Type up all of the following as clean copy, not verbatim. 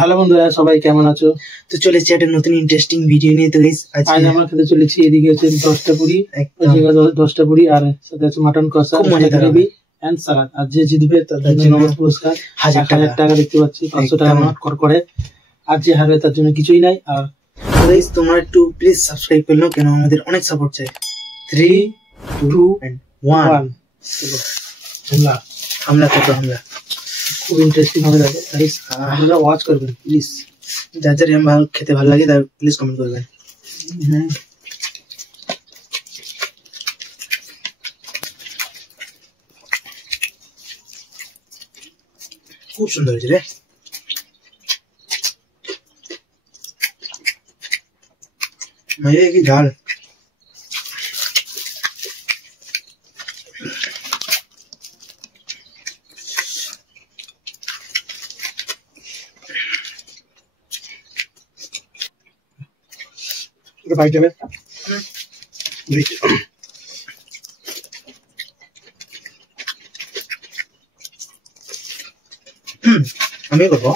হ্যালো বন্ধুরা, সবাই কেমন আছো? তো চলেছি একটা নতুন ইন্টারেস্টিং ভিডিও নিয়ে। তো আজ আমরা খেতে চলেছি, এদিকে আছে 10টা পুরি, 10টা পুরি, আর সাথে আছে মাটন কষা, গ্রেভি এন্ড সালাদ। আর যে জিতবে তার জন্য নগদ পুরস্কার 1000 টাকা দেখতে পাচ্ছি, 500 টাকা নোট করে। আর যে হারবে তার জন্য কিছুই নাই। আর গাইস তোমরা একটু প্লিজ সাবস্ক্রাইব করে নাও, কেন আমাদের অনেক সাপোর্ট চাই। 3 2 1 চলো হামলা করো। হামলা খুব ইন্টারেস্টিং হবে গাইস, আপনারা ওয়াচ করবেন প্লিজ। যার যার ভালো খেতে ভালো লাগে তার প্লিজ কমেন্ট করবেন। হ্যাঁ, খুব সুন্দর হয়েছে রে। মেরে কি ঝাল। বাইট যাবে। আমি করবো।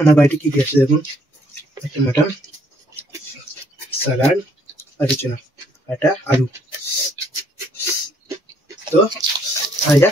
আমার বাড়িতে কি কি আছে দেখুন, একটা মাটন, সালাড, আর কিছু না, একটা আলু। তো যা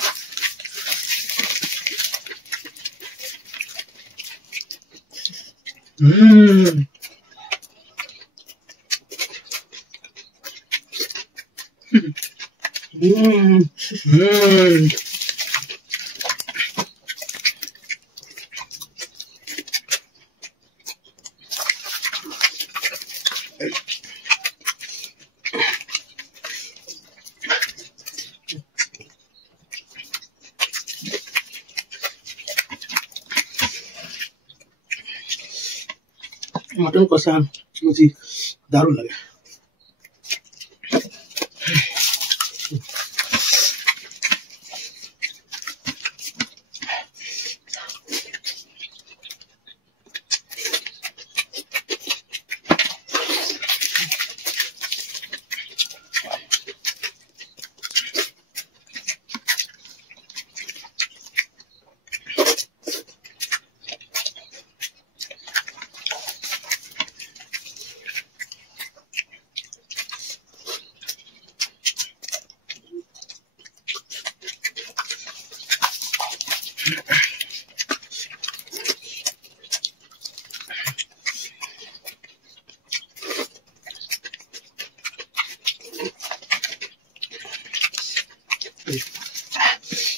মাটন কষা লুচি দারুণ লাগে।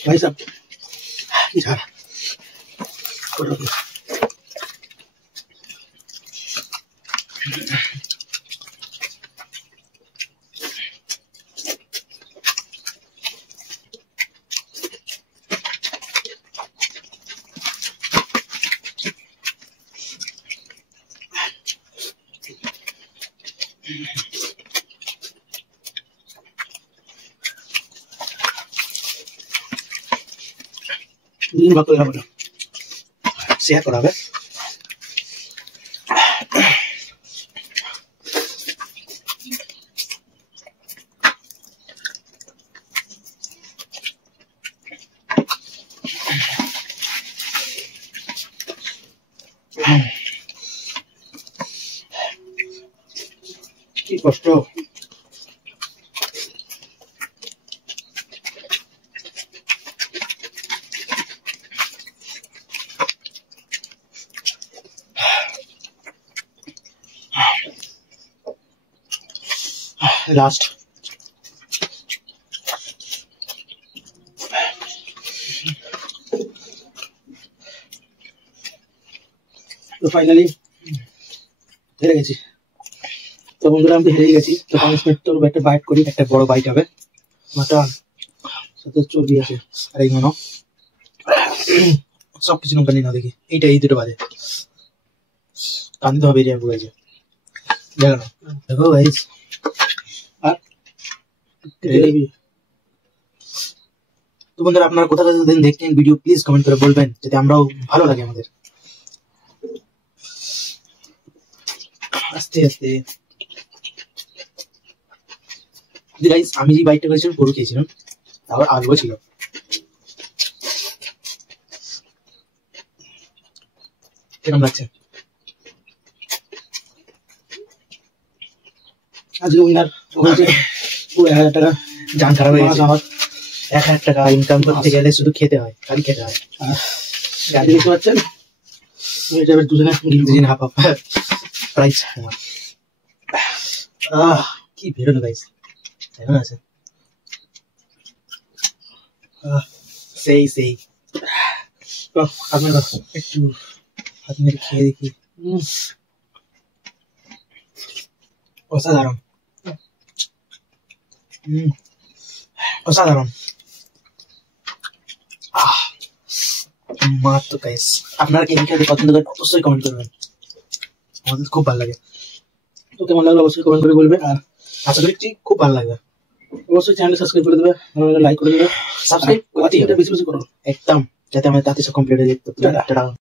भाई साहब ini bakal apa dong? Share করা হবে। কি কষ্ট। लास्ट তো ফাইনালি হেরে গেছি। তো বন্ধুরা আমি হেরে গেছি, তো পানিশমেন্ট তোর একটা বাইট করি, একটা বড় বাইট হবে। মাটন সাথে চর্বি আছে, আর এই মানো সব কিছু নৌকা নিয়ে না দেখি, এইটা এই দুটো বাজে কান্দিতে হবে। এরিয়া বলেছে দেখো না, দেখো গাইস। আর তো বন্ধুরা আপনারা কোথা থেকে দেখছেন ভিডিও প্লিজ কমেন্ট করে বলবেন, যাতে আমরাও ভালো লাগে আমাদের। আস্তে আস্তে গাইস, আমি যে বাইকটা করেছিলাম গরু খেয়েছিলাম, তারপর আলুও ছিল। কিরকম লাগছে? আজকে উইনার হয়েছে পুরো 1000 টাকা। জান খারাপ হয়ে মাছ গেছে। আমার 1000 টাকা ইনকাম করতে গেলে শুধু খেতে হয়, খালি খেতে হয়। গাড়ি দেখতে পাচ্ছেন, এটা এবার দুজনে দুদিন হাফ হাফ প্রাইস আমার। কি বেরোলো গাইস, কেমন আছে? সেই সেই আপনার একটু হাত মেরে খেয়ে দেখি। অসাধারণ, অসাধারণ। মাত্র গাইস, আপনারা কে খেতে পছন্দ করেন অবশ্যই কমেন্ট করবেন, আমাদের খুব ভালো লাগে। তো কেমন লাগলো অবশ্যই কমেন্ট করে বলবে, আর আশা করি খুব ভালো লাগবে। অবশ্যই চ্যানেল সাবস্ক্রাইব করে দেবে, লাইক করে দেবে, সাবস্ক্রাইব বেশি বেশি করো একদম, যাতে আমার তাতে সব কমপ্লিট হয়ে যেত। টাটা। টাটা।